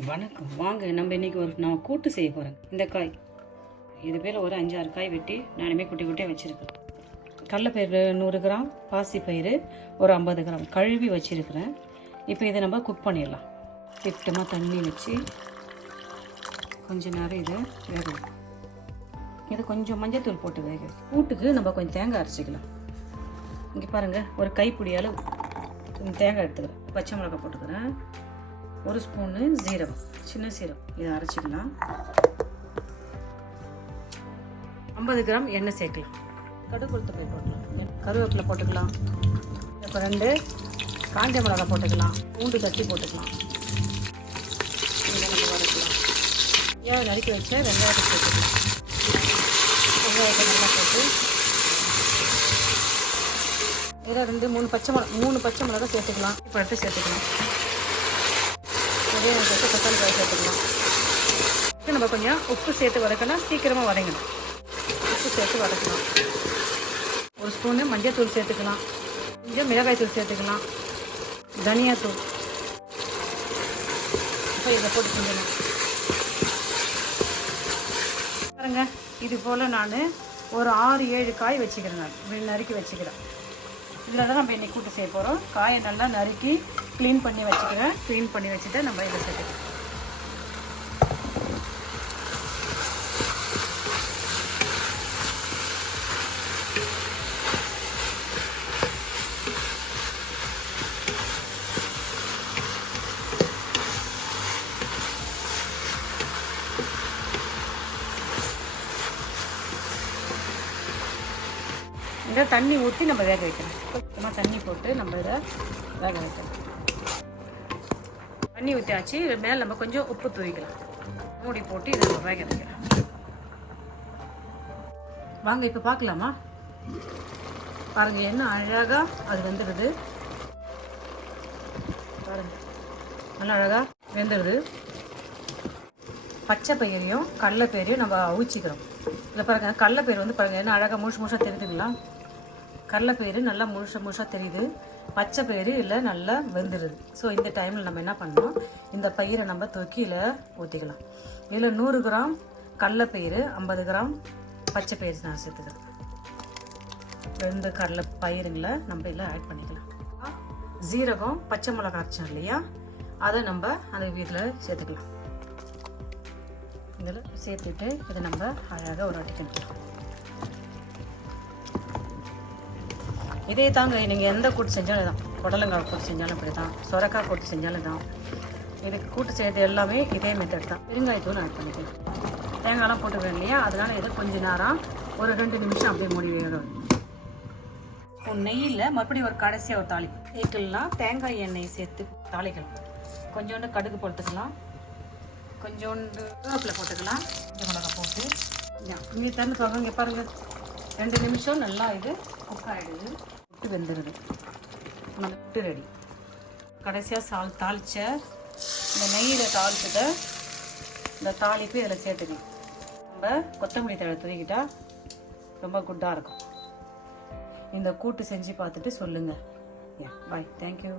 வணக்கம். வாங்க நம்ம இன்றைக்கி நான் கூட்டு செய்ய போகிறேன். இந்த காய் இது பேர் ஒரு 5-6 காய் வெட்டி நானுமே குட்டி குட்டியாக வச்சுருக்கேன். கடலைப்பயிறு 100 கிராம், பாசிப்பயிறு ஒரு 50 கிராம் கழுவி வச்சுருக்கிறேன். இப்போ இதை நம்ம குக் பண்ணிடலாம். திட்டமாக தண்ணி வச்சு கொஞ்ச நேரம் இதை வேக. இது கொஞ்சம் மஞ்சத்தூள் போட்டு வேக. கூட்டுக்கு நம்ம கொஞ்சம் தேங்காய் அரைச்சிக்கலாம். இங்கே பாருங்கள், ஒரு கைப்பிடியால் தேங்காய் எடுத்துக்கிறேன். பச்சை மிளகாய் போட்டுக்கிறேன். 1 ஸ்பூனு சீரகம், சின்ன சீரகம், இதை அரைச்சிக்கலாம். 50 கிராம் எண்ணெய் சேர்க்கலாம். கடுகு உளுத்த போய் போட்டுக்கலாம். கருவேப்பிலை போட்டுக்கலாம். இப்போ 2 காஞ்ச மிளகாய் போட்டுக்கலாம். பூண்டு தட்டி போட்டுக்கலாம். இதை நம்ம வதக்கலாம். ஏன் நறுக்கி வச்ச வெங்காயத்தை போட்டுக்கலாம். வெங்காயத்தை நல்லா போட்டு இதில் 3 பச்சை மிளகாய் சேர்த்துக்கலாம். இப்போ எடுத்து சேர்த்துக்கலாம். அதே நம்ம தக்காளி காய் சேர்த்துக்கலாம். நம்ம கொஞ்சம் உப்பு சேர்த்து வதக்கலாம். சீக்கிரமாக வதங்கணும். உப்பு சேர்த்து வதக்கலாம். 1 ஸ்பூனு மஞ்சள் தூள் சேர்த்துக்கலாம். கொஞ்சம் மிளகாய் தூள் சேர்த்துக்கலாம். தனியாத்தூள். இப்போ இதை போட்டு செஞ்சணும் பாருங்க. இது போல் நான் ஒரு 6-7 காய் வச்சுக்கிறேன். நான் நறுக்கி வச்சுக்கிறேன். இதில் தான் நம்ம இன்றைக்கி கூட்டு செய்ய போகிறோம். காயை நல்லா நறுக்கி க்ளீன் பண்ணி வச்சுக்கிறேன். க்ளீன் பண்ணி வச்சுட்டு நம்ம இதை சேர்த்துக்கலாம். இதை தண்ணி ஊற்றி நம்ம வேக வைக்கணும். கொஞ்சமாக தண்ணி போட்டு நம்ம இதை வேக வைக்கணும். தண்ணி ஊற்றியாச்சு. மேலே நம்ம கொஞ்சம் உப்பு தூவிக்கலாம். மூடி போட்டு இதை நம்ம வேக வைக்கலாம். வாங்க இப்போ பார்க்கலாமா? பாருங்கள், என்ன அழகாக அது வெந்துடுது. பாருங்கள், நல்லா அழகாக வெந்துடுது. பச்சை பயிரையும் கடலைப்பயிரையும் நம்ம அவிச்சிக்கிறோம். இதில் பாருங்கள், கடலைப்பயிறு வந்து பாருங்கள் என்ன அழகாக முழுசாக தெரியுதுங்களா? கடலைப்பயிறு நல்லா முழுசாக தெரியுது. பச்சை பயிறு இல்லை நல்லா வெந்துடுது. ஸோ இந்த டைமில் நம்ம என்ன பண்ணணும், இந்த பயிரை நம்ம தொக்கியில் ஊற்றிக்கலாம். இதில் 100 கிராம் கடலைப்பயிறு, 50 கிராம் பச்சை பயிறு நான் சேர்த்துக்கிறேன். 2 கடலை பயிருங்களை நம்ம இதில் ஆட் பண்ணிக்கலாம். ஜீரகம், பச்சை மிளகாய் அரைச்சோம் இல்லையா, அதை நம்ம அந்த வீட்டில் சேர்த்துக்கலாம். இதில் சேர்த்துட்டு இதை நம்ம அழகாக ஒரு வாட்டி கிண்டிக்கலாம். இதே தாங்க, நீங்கள் எந்த கூட்டு செஞ்சாலும் தான். புடலங்காய் கூட்டு செஞ்சாலும் இப்படி தான். சொரக்காய் கூட்டு செஞ்சாலும் தான். இதுக்கு கூட்டு செய்கிறது எல்லாமே இதே மெத்தட் தான். பெருங்காயத்தூள் ஆட் பண்ணிக்கலாம். தேங்காயெல்லாம் போட்டுக்கிறேன் இல்லையா, அதனால் இதை கொஞ்ச நேரம் ஒரு 2 நிமிஷம் அப்படியே மூடி வேணும். நெய்யில் மறுபடியும் ஒரு கடைசியாக ஒரு தாளிப்பு தேய்க்கலாம். தேங்காய் எண்ணெய் சேர்த்து தாளிக்கலாம். கொஞ்சோண்டு கடுகு போட்டுக்கலாம். கொஞ்சோண்டு வேப்பிலை போட்டுக்கலாம். கொஞ்சம் மிளகாய் போட்டு இங்கே தண்ணி பாருங்க. இங்கே பாருங்கள், 2 நிமிஷம் நல்லா இது குக் ஆகிடுது. விட்டு வெந்துடுது. நம்ம விட்டு ரெடி. கடைசியாக தாளித்த இந்த நெய்யில் தாளிச்சத இந்த தாளிப்பு இதில் சேர்த்துக்கணும். நம்ம கொத்தமல்லி தழை தூக்கிட்டால் ரொம்ப குட்டாக இருக்கும். இந்த கூட்டு செஞ்சு பார்த்துட்டு சொல்லுங்கள். பாய். தேங்க்யூ.